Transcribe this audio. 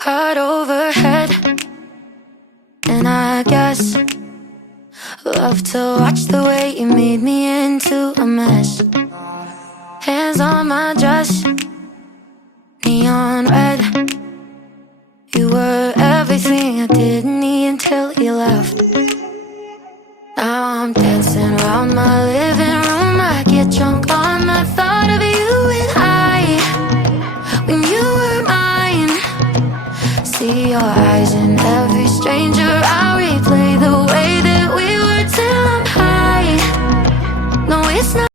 Heart overhead, and I guess love to watch the way you made me into a mess. Hands on my dress, neon red. You were everything I didn't need until you left. Now I'm dancing around my living room. I get drunk on the thought of you and I, when you were mine. See your eyes in every stranger